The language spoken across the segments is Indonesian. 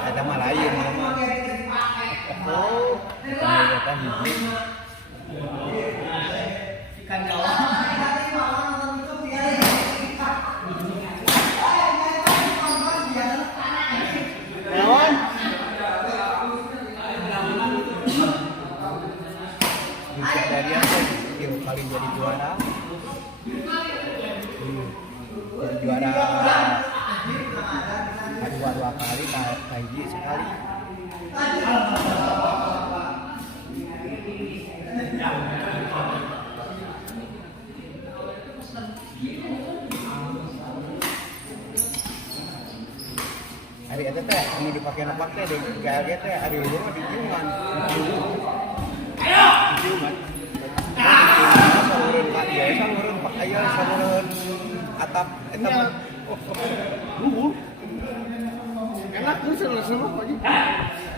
Ada mah lain. Oh, kelihatan hiji. Ikan gawang. Lawan. Dari apa? Yang paling jadi juara. Jadi juara dua kali, hiji sekali. Hari itu teh anu dipakai deh gaya teh hari luhur mah diciuman. Ayo. Diciuman. Salureun ka ieu salureun pak aya salureun atap eta mah Luhur. Enak tuh seru-seru aja.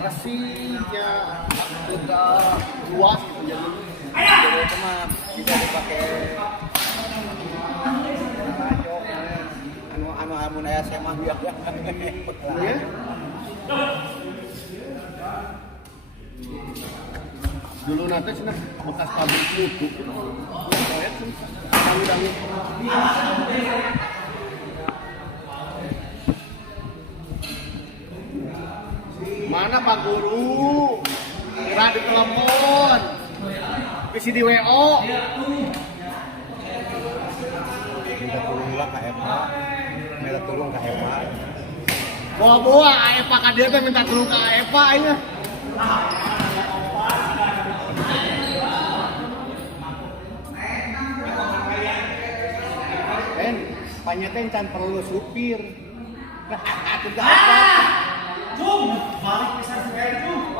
Rasanya udah luas gitu jadi. jadi itu mah bisa dipakai anu aya semah biak ya. Ya. Dulu nanti cenah bekas pabrik mutu gitu. Proyek sih. Dangu-dangu. Mana Pak Guru? Kira di telepon. Bisi di WO. Minta tolong lah Kak Eva. Minta tolong Kak Eva. Bawa-bawa Eva ka dia teh minta tolong ke Eva nya. Ben, panyeten can perlu supir. Atuh Kak Eva. Jum, balik bisa sekali jum.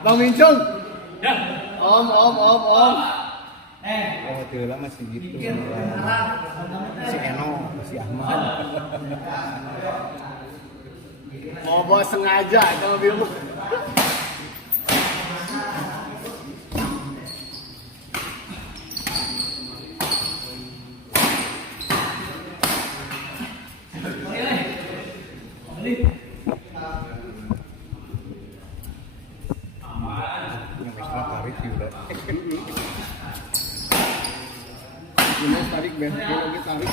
Bang Mincung. Ya. Om. Oh, teulah masih gitu. Si Eno, si Ahmad. Oh, bos sengaja kalau biru. Yang ekstra tarik sih udah. Ini tarik back lagi tarik.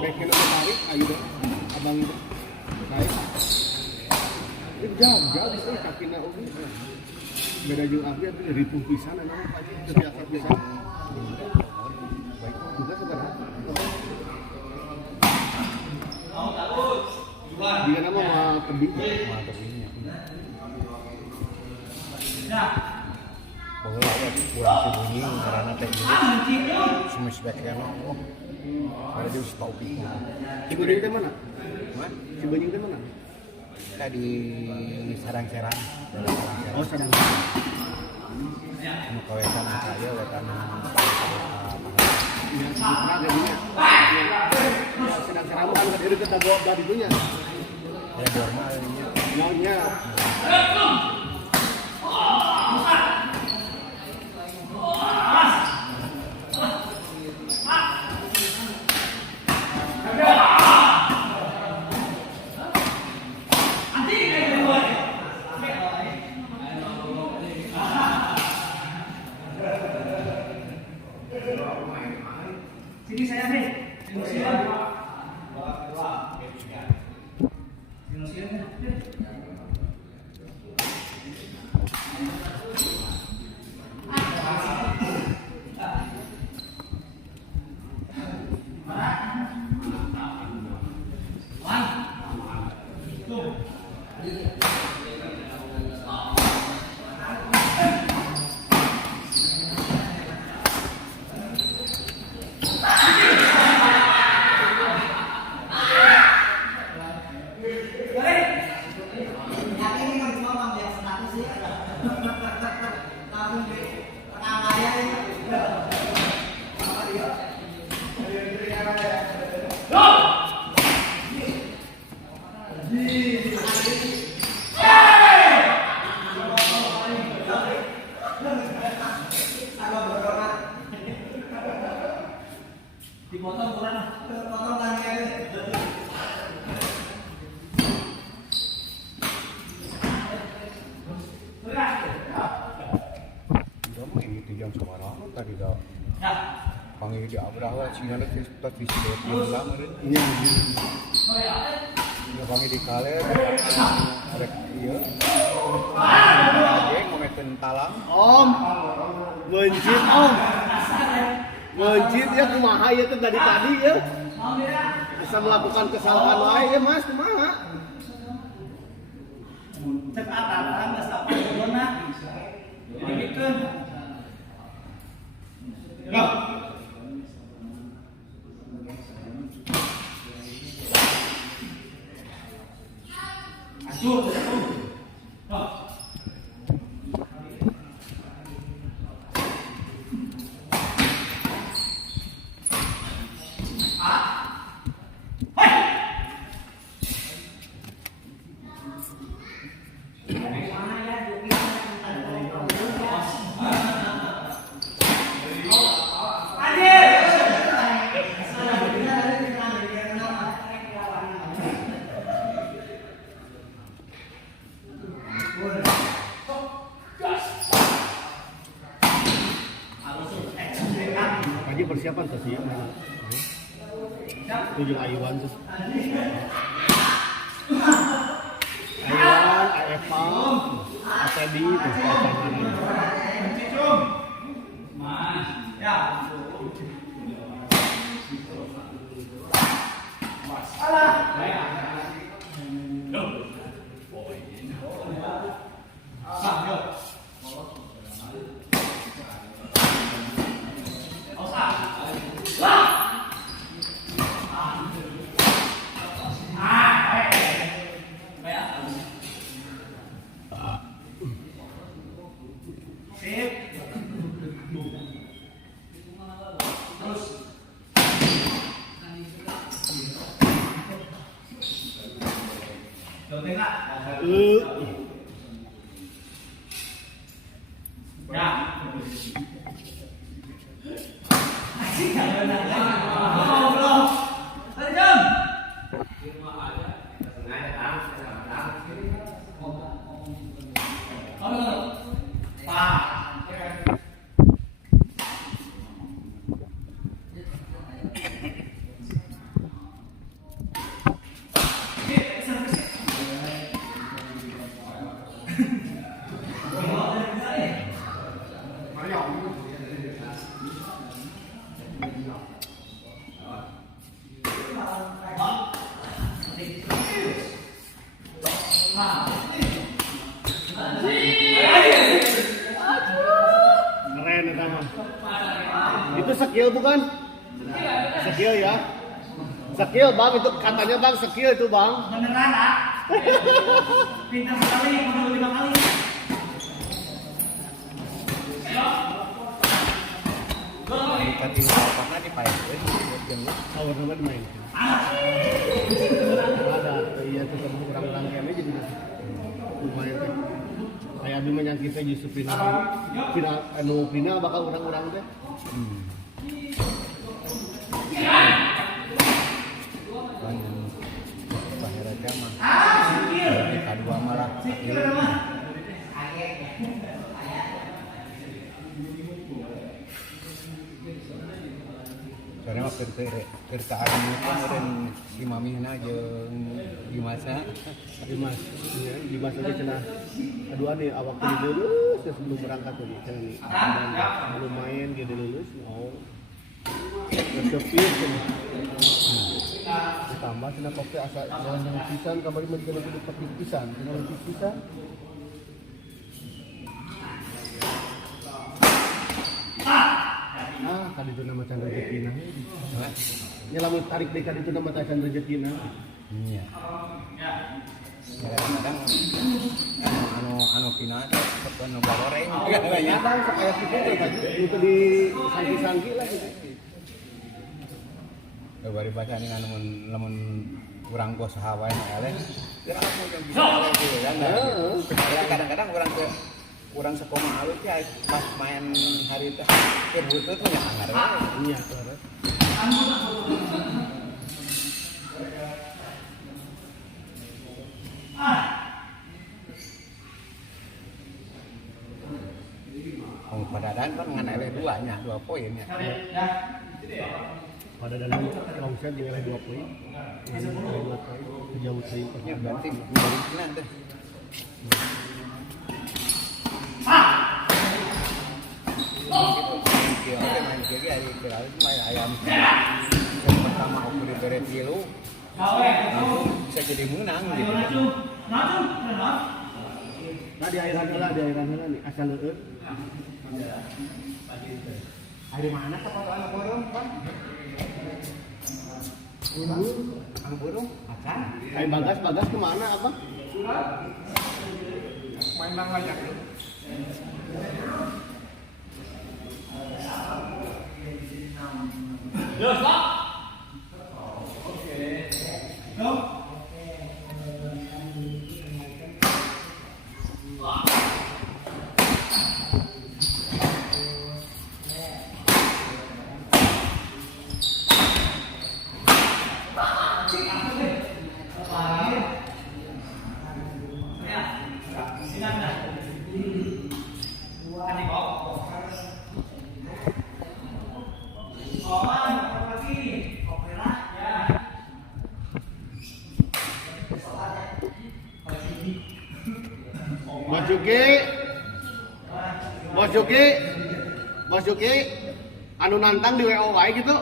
Back lagi tarik ayo dong. Abang itu. Baik. Ini jaga bisa kakina oke. Beda jeung abdi atuh dari tumpisan anu pasti terbiasa pisan. tebing. Mah tebingnya. Ya. Baheula ya kurang si bunyi karena teh ini. Semis back kana. Oh. Ada di Taufik. Si Bening teh mana? Mah Si Bening teh mana? kita di Sarang-Serang. Oh, sedang. Mau kawetan saya wetan Iya, Citra gadinya. Sedang serama kan dari dekat gua tadi punya. ya normalnya. Maunya. Sini saya nih. Silakan. Dipotong kurang. Potong lagi aja. Udah ini tuh jam sekarang tadi dah. Ya. Panggil di Abraha Cina ada kita visi dua bilang Iya. ya panggil di Kale ada iya. Aja ngometin talang. Om. Bencit Om. Bencit ya kumaha ya teh dari tadi ya. Bisa melakukan kesalahan lain ya Mas, kumaha? Cek atapan geus apa dona. Jadi bikeun. Ya. Asuh. Oh. Tadi persiapan tuh sih. Tujuh ayuan tuh. Ayuan, Eva, Atedi, terus pasangan. Ya. skill bukan? Skill ya. Skill bang, itu katanya bang skill itu bang. Beneran ah? Pintar sekali, udah 5 kali. Tadi apa di pakai? Awal nama dimain. Ada, iya tuh ketemu orang-orang kayaknya jadi lumayan teh. Kayak abis menyangkita justru Pina bakal orang-orang teh. Bahaya mah. Kedua malah. Karena mah kertaan itu dan si mamihna jeung Dimasa. Dimas aja cenah. Aduh ane awak teh lulus sebelum berangkat tadi cenah nih. Belum main dia lulus mau. Kesepir cenah. Ditambah cenah kopi asa jalan yang pisan kamari mah dikeun di kopi pisan, cenah lebih pisan. Tadi itu nama Chandra Jekina. Ya lamun tarik dekat itu nama Chandra Jekina. Iya. Kadang-kadang anu Pina seperti anu goreng Ya bang, kayak gitu itu di sangki-sangki lah gitu. Bari baca nih lamun kurang bos hawa yang eleh. Ya aku yang bisa gitu ya. Kadang-kadang kurang sekoma alus ya pas main hari itu butut tuh yang anggar. Iya, terus. Pada dan kan ngan eleh 2 poin ya. Pada dalam konsep dia 2 poin. 2 poin jauh sih. Ya berarti dari sana teh. Ayam pertama aku diberi tilu bisa jadi menang gitu. Nah di airan heula nih asal leueut. Ada mana kapal anak burung kan? Anak burung? Acan? Kayak bagas kemana apa? Main bang ngajak lu. Dos, Pak. Oke. Go. Bos Juki, anu nantang di WO wae gitu.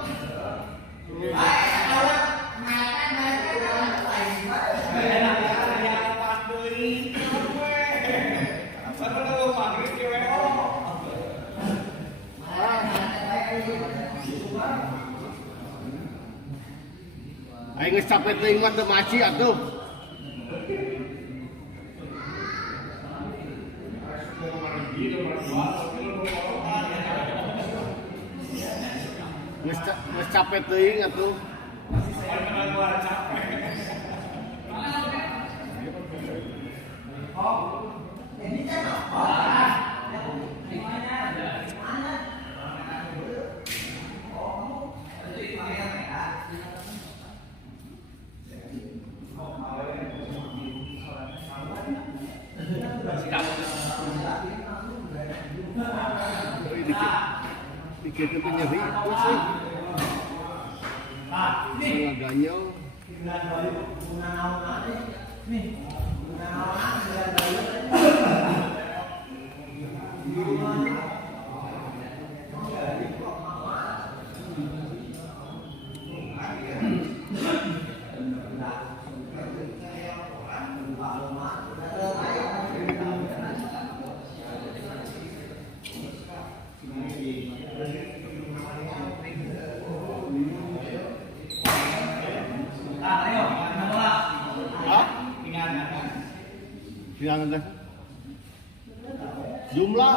Aing geus capek teuing mah teu maci atuh. Geus capek teuing atuh. Dikit itu nyeri itu sih. Laganya. Yang ada jumlah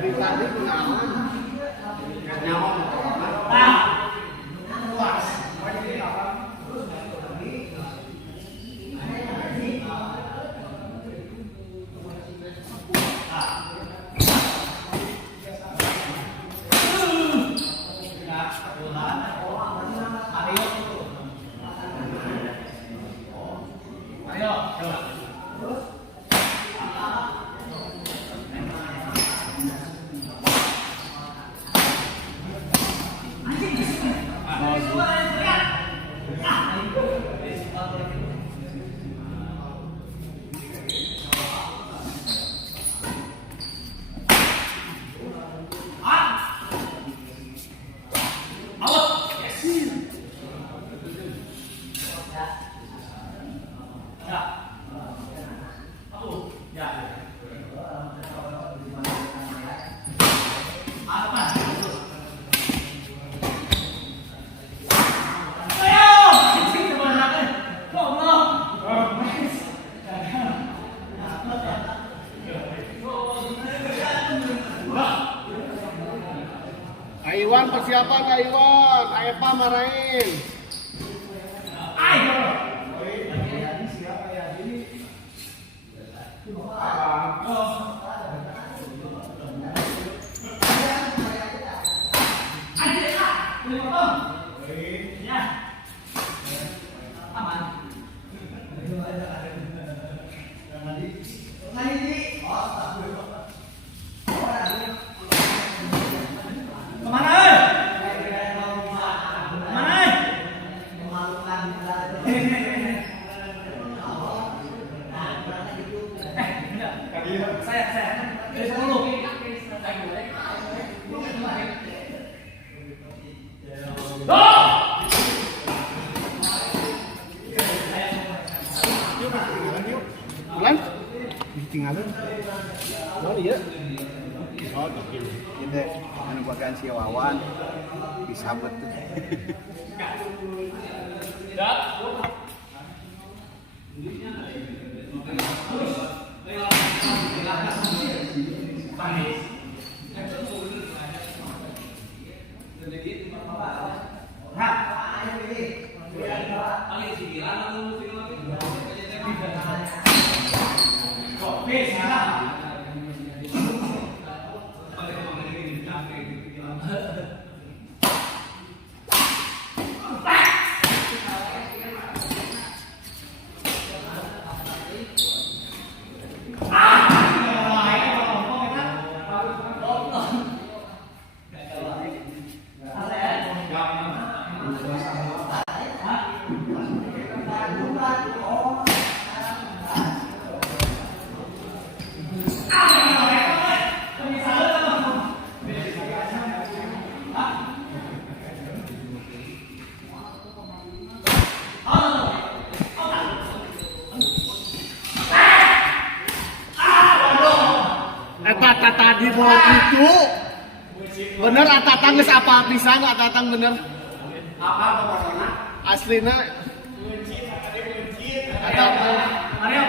dari tadi kenalan. Aiwan persiapan Aiwan, Aepa marahin. Bulan? Ditinggalin. Oh iya. Oh, Ini anu bagian si Wawan disabet tuh. Tadi bola itu bener atatang geus apa pisan atatang bener Apa pokoknya? aslina atatang Mario.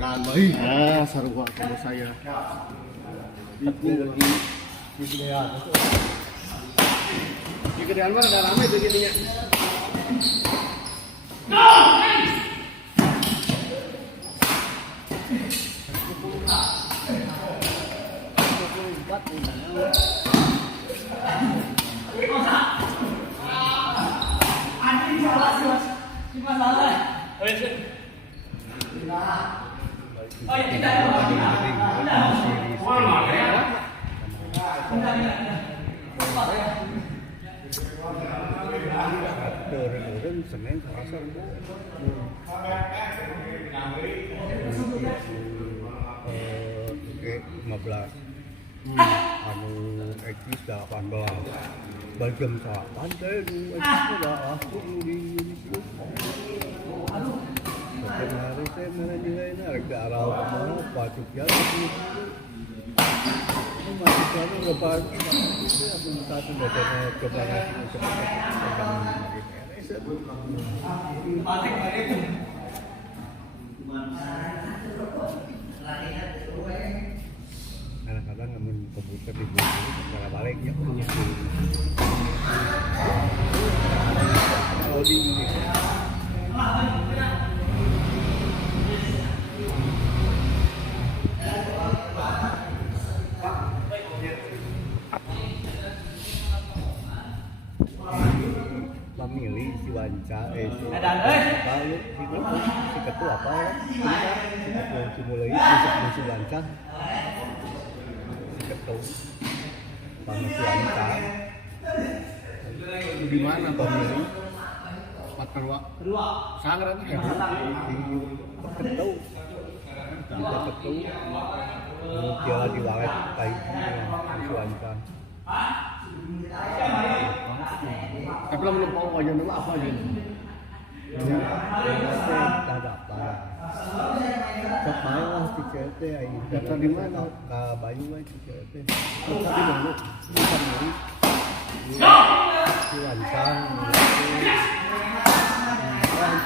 kan, baik. Ah, sarua sama saya. Itu lagi. Di gedean mah ada ramai tuh jadinya. Orang Senin Selasa oke 15 anu ekis 18 balik jam 8 teh ekis udah aku di situ hari saya mana nilainya ke arah mana pacuk ya masih kamu lepas itu aku satu bacanya coba kadang-kadang ngemin komputer di bawah cara baliknya kalau di pemilih si Wanca kalau si ketua apa ya si ketua si mulai si Wanca si ketua sama si Wanca Di mana pemilih Pak Kedua. Sangat ya. si ketua dia di walet kayak si Wanca Tapi lah menumpang aja nama apa aja. Tidak apa. Sepain lah si CT aja. Daftar di mana? Ke Bayu aja si CT. Daftar di mana? Di Pemilih. Si Wancang.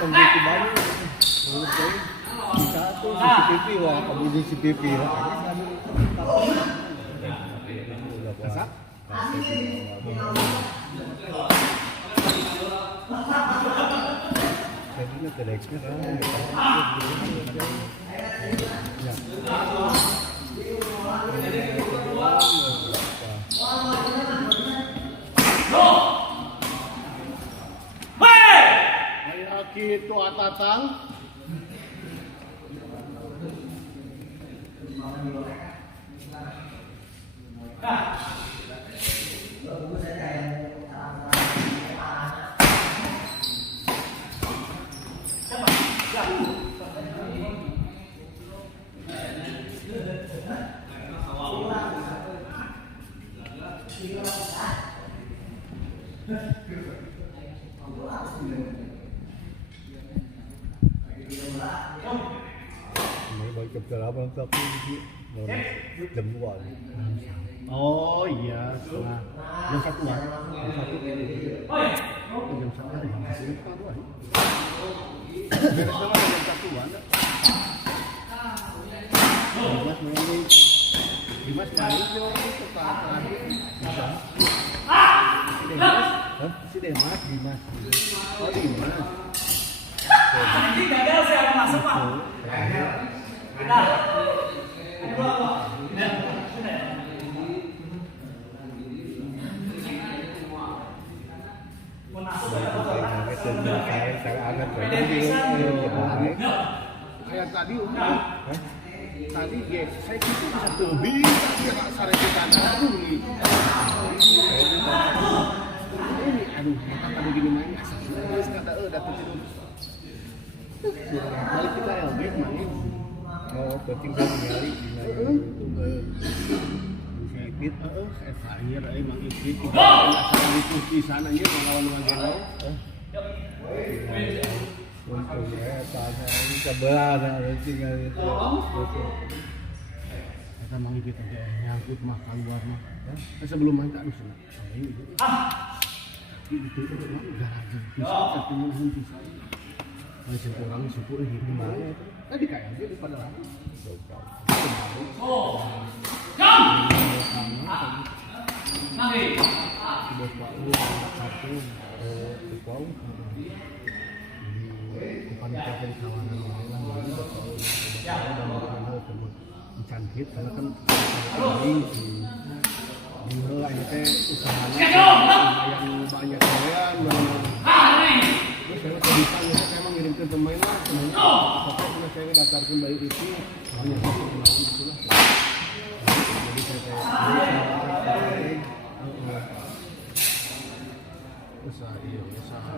Pemilih si Bayu. Bisa tuh CCTV wah, kamu di CCTV lah. Masak? Jadinya kedeknya kan. Kayak gitu atatang. Baik keberapa tapi jam 2. Oh iya, setengah jam 1-an. Jam 1-an. Beres sama jam 1-an. Dimas mulai. Dimas main yo setelah terakhir. Si Demas, Dimas. Oh Dimas. Anjing gagal saya masuk Pak. Benar. Kayak tadi tadi ya saya itu bisa lebih tapi nggak sare kita aduh nih ini aduh aduh gini main terus kata dapat tidur balik kita LB main Oh, penting kan nyari Ikit, fire, emang ikit. Asal itu di sana aja melawan Magelang. Untungnya tanya ini sebelah ada tinggal itu. Kita mang ikit aja nyangkut mah keluar mah. Sebelum main tak bisa. Itu mah garaja bisa tapi mun bisa. Masih orang sepuh ini gimana itu? di KLB di pada lagi. Cantik karena kan di mulai itu usahanya yang banyak kalian terus saya bisa saya mengirimkan pemain lah pokoknya saya daftarkan bayi itu hanya satu pemain itulah jadi saya usaha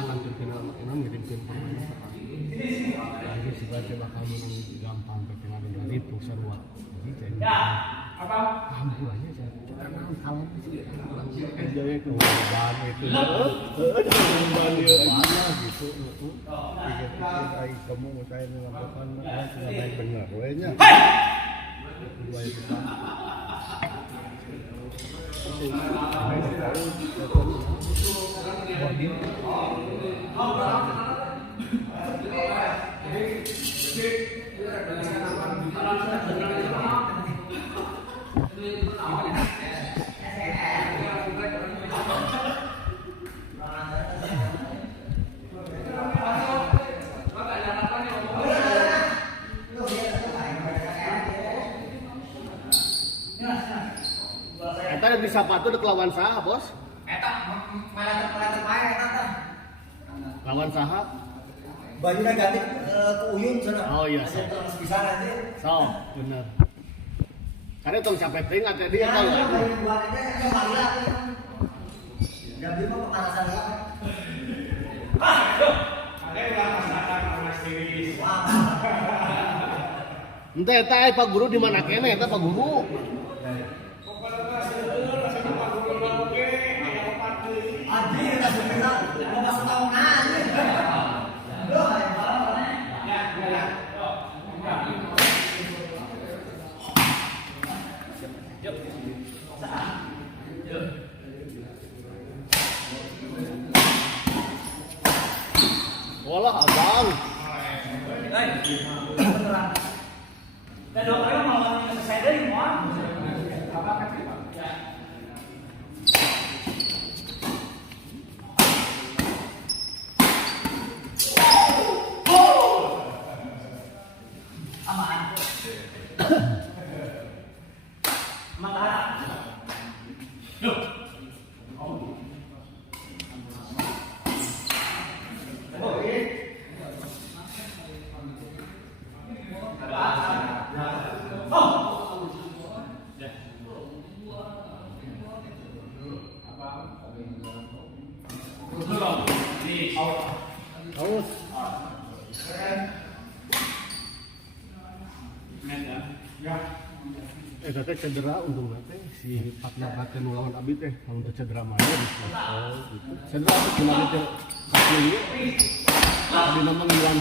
nanti final ngirimkan pemain lagi sebagai bakal menang gampang final dari pusat luar jadi ampulannya karena kalau jaya itu ban itu ban gitu kamu saya melakukan sudah baik benar wehnya Eta di sapatu dek lawan saha, Bos? Eta malah main eta. Lawan saha? Bajunya ganti ke Uyun sana. Oh iya, so. Terus bisa nanti. So, bener. Karena tong capek teuing atuh dia tahu. Ya, baju buat itu ada malah. Jadi mah pemanasan lah. Ada ulah masakan panas tiris. Ente eta Pak Guru di mana kene eta Pak Guru? Adi kita sebenarnya mau masuk tahunan. Walah abang. Dan dokternya malah saya dari mau. Aus. Teh cedera untung teh si partner teh nu lawan Abi teh lamun teh cedera mah gitu. Oh, gitu. Cedera teh gimana teh? Kaki ieu. Tadi nama lawan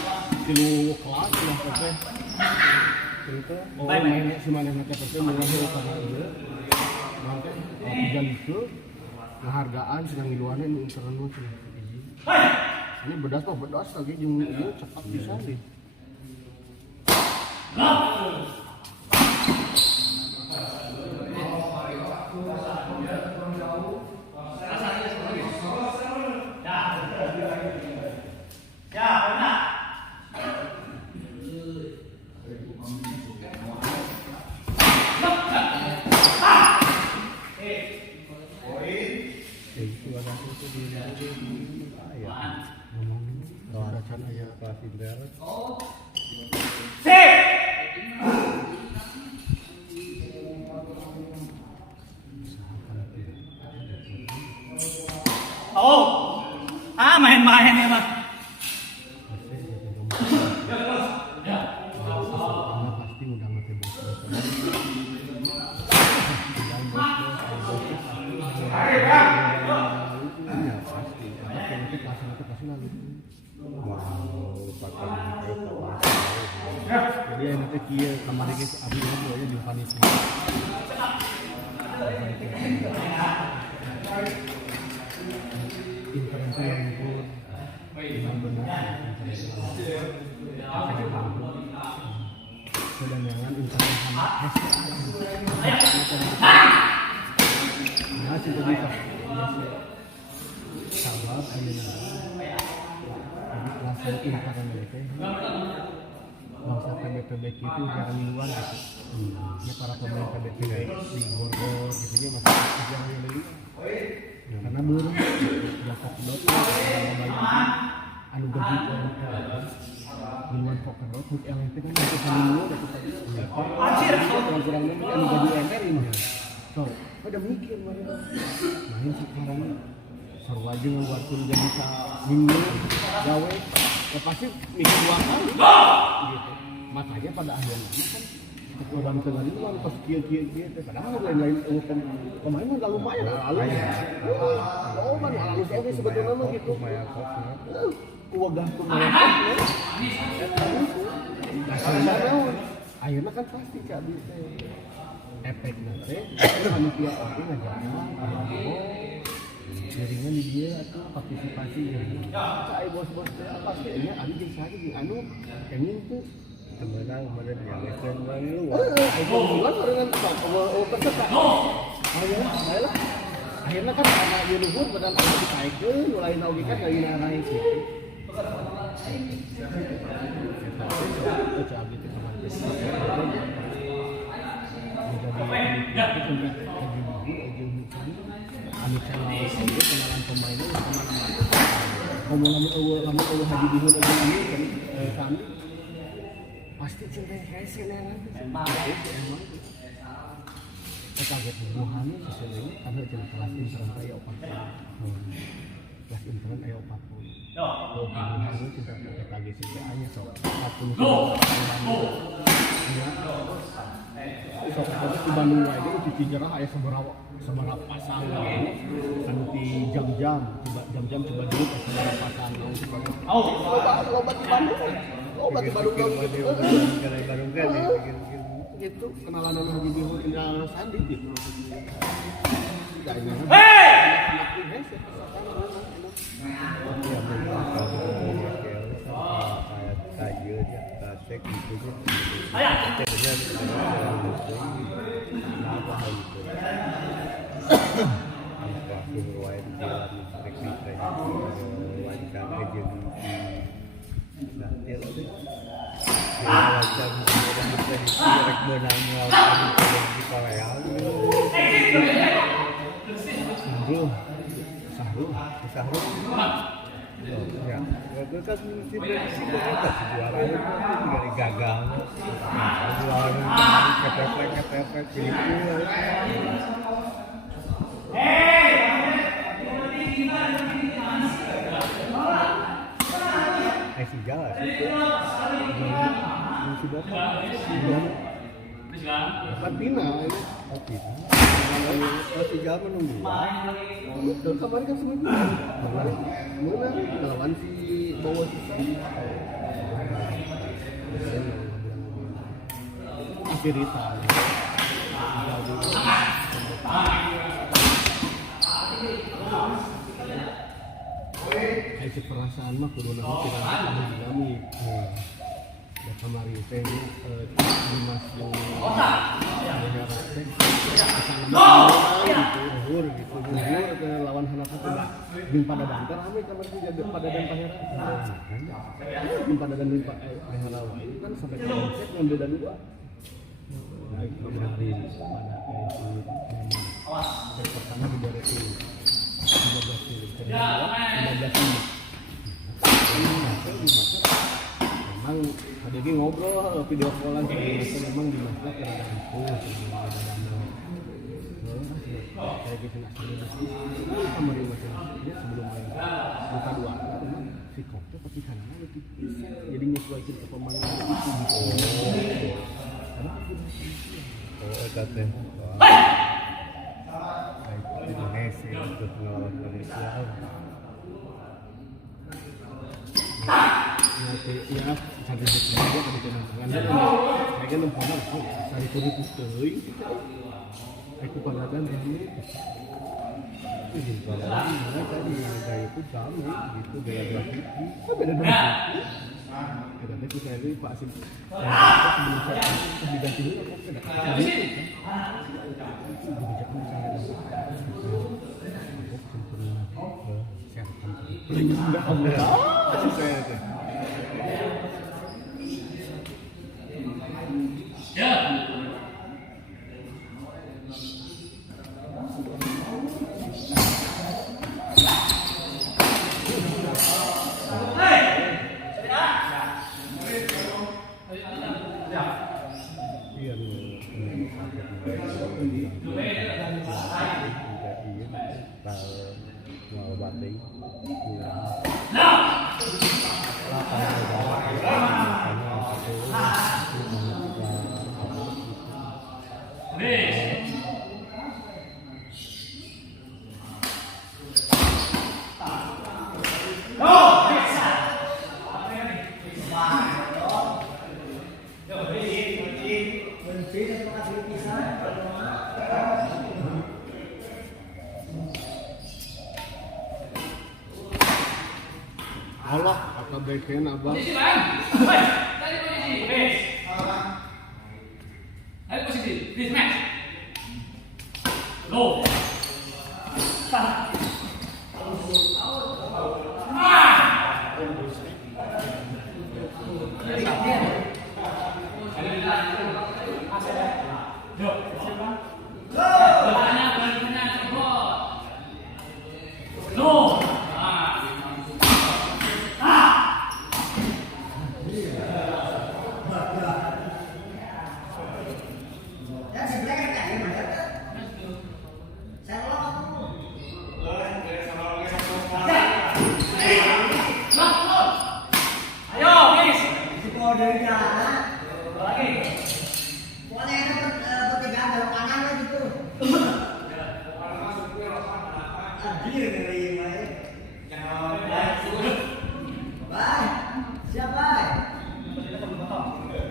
tilu kelas lah teh. Itu oh main si manehna teh teh mulai karena ieu. Mangke tiga itu penghargaan cenah ngiluanna nu internal cenah. Ini bedas mah bedas lagi jeung ieu cepat bisa deh. Oh, main-main ya bang. Pasti udah ngerti bos. Jadi nanti kia kemarin itu abis itu aja di panitia. Internet yang ikut benar-benar Kedangangan internet sama nah situ bisa sabar ayeuna jadi langsung internet mereka bangsa PBPB itu jarang luar gitu ya para pemain PBPB di Bogor gitu dia masih jarang yang beli karena baru dapat dot anu gaji orang duluan poker dot untuk LNT kan itu seminggu udah kita kurang-kurang namanya anu gaji MR ini so pada mikir main sekarang seru aja ngeluarin jadi minggu gawe ya pasti mikir dua kali gitu makanya pada akhirnya kan orang tengah itu kan pas kia padahal lain-lain pemain mah lumayan lalu oh man lalu saya sebetulnya mah gitu wagah tuh akhirnya kan pasti cabi efek nanti panitia itu ngajarin jaringan di dia atau partisipasi kayak bos-bos pasti ini ada yang saya anu kayaknya tuh temenang kemarin yang ngesen lagi lu itu bulan dengan peserta akhirnya kan karena dia luhur badan aku dikaitkan mulai naugi kan lagi naik gitu kita cabut ke kamar anu channel itu kenalan pemainnya kemana-mana ngomong lama haji bihun aja ini kan kami pasti cinta hesen nanti emang kaget hubungannya sesuai karena jelas kelas internet ayo 40 kelas internet ayo 40 hubungannya cinta kaget sih hanya so 40 so kalau di Bandung aja itu dijarah aya seberapa pasang kan di jam-jam coba dulu seberapa pasang loba di Bandung loba di Bandung kan gitu kenalan Haji Bihun kenalan Sandi gitu Sahrul ya, gue kan mesti kita juara itu dari gagal juara ketepek Filipina si jalan si bapak Patina ini masih jalan menunggu kemarin kan seminggu kemarin mana lawan si bawah cerita kayak perasaan mah kudu nama tidak kami ya kemarin teh Dimas yang daerah teh luhur gitu ke lawan Hanapan udah bin pada dantar rame kamar juga pada dan Pangeran bin pada dan Pangeran itu kan sampai ke konsep yang beda dua hari pada kayak itu pertama di daerah itu 15 kilo kedua 15 kilo memang tadi dia ngobrol video callan itu memang di masalah kerana itu kayak gitu nggak serius sama dia macam-macamnya sebelum main buka dua si koknya pasti kanan lebih bisa jadi nyesuaikan ke pemain itu gitu katanya Indonesia untuk melawan Malaysia ya sampai sekarang dia tadi kenangan saya kan nempel saya tulis tulis aku pelajaran ini itu pelajaran tadi gaya itu sama gitu gaya grafiti beda dong Kita tuh saya ini Pak Asim. Sebelum saya diganti dulu kok tidak. Jadi kebijakan saya saya itu. Allah, apa baiknya abang? Posisi bang, hei, tadi posisi, base. Ayo posisi, this match. Low.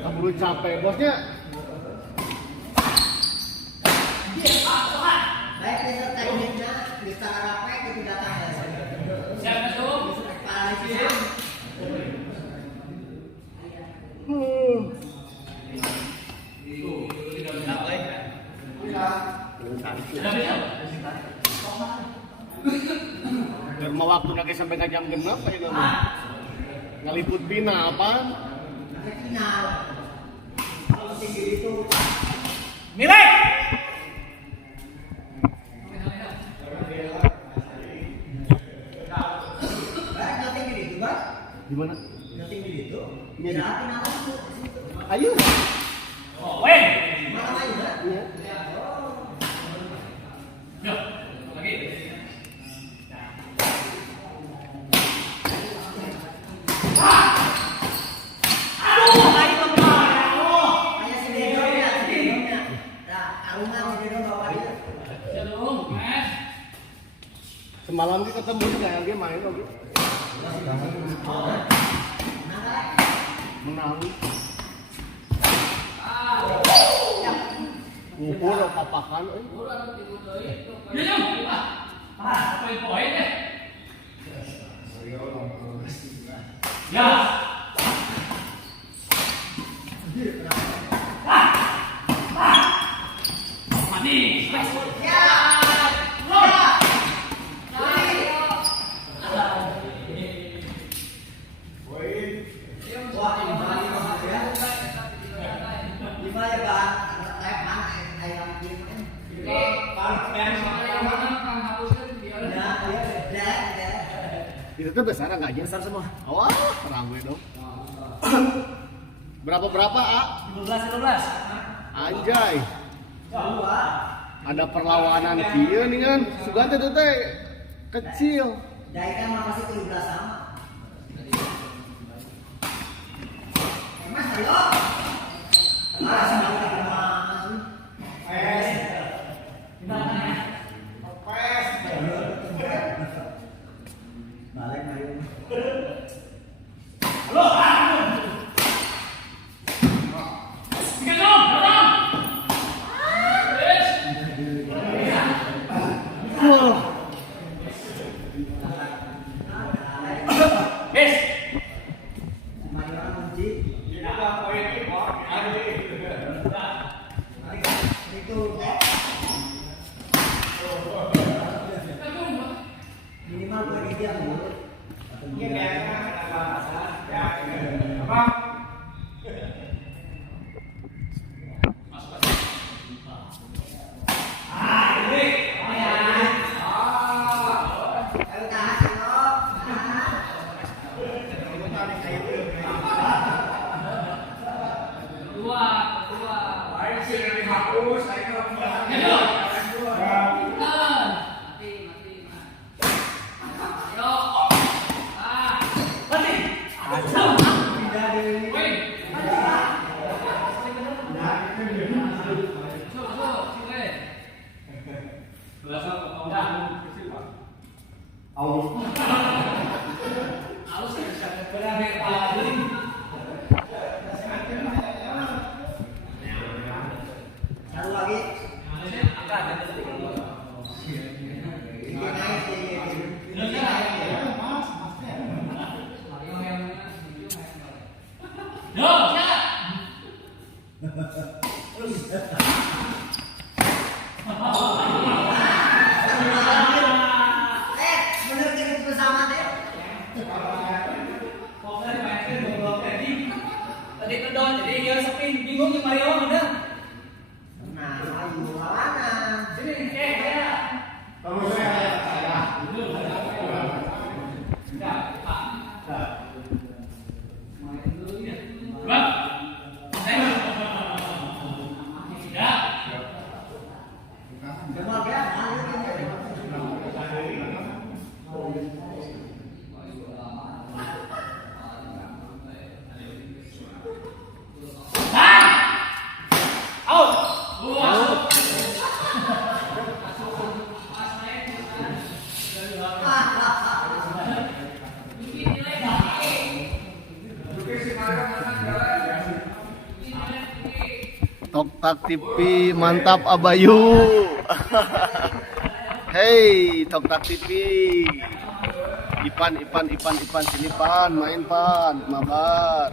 Kamu capek bosnya. Baik, besok tekniknya bisa rapi itu datang ya. Siap masuk. Derma waktu lagi sampai ke jam genap ya kamu. Ngaliput bina apa? Final. Kalau tinggi itu Nilai. baik nanti tinggi itu, Bang. Gimana? Nanti tinggi itu. Iya. Dilatih nama itu. Ayo. Oh, win. Mana aja, Bang? Iya. Yo, lagi. Hanya si Dedongnya, si Dedongnya. Nah, arungan si Dedong bawa dia. Siap dong, mas. Semalam kita ketemu juga dia main lagi. Menang. Ngumpul papakan. Ya, jom. Poin-poin deh. Ya. Mati. Wah, ini Bali banget ya. Gimana ya, Bang? Kayak mana ayam gimana? Ya, ya, ya. Itu tuh besar nggak aja? Besar semua. Wah, ramai dong. Berapa A? 15. Anjay. Dua. Ada perlawanan kieu nih kan. Sugan teh teh kecil. Dari kan masih 17 sama. Mas, ayo. Masih mau ke rumah. Balik ayo. Tiga dong, dorong. Yes. Wah, Yes. Mayor Satu lagi. Bener kita bersama deh. Tadi kedon, jadi dia sepin, bingung nih Mario udah. Nah, ayo mana? Sini, saya. Demam ya? Toktak TV mantap Abayu. Hey, Toktak TV. Ipan sini Pan, main Pan, mabar.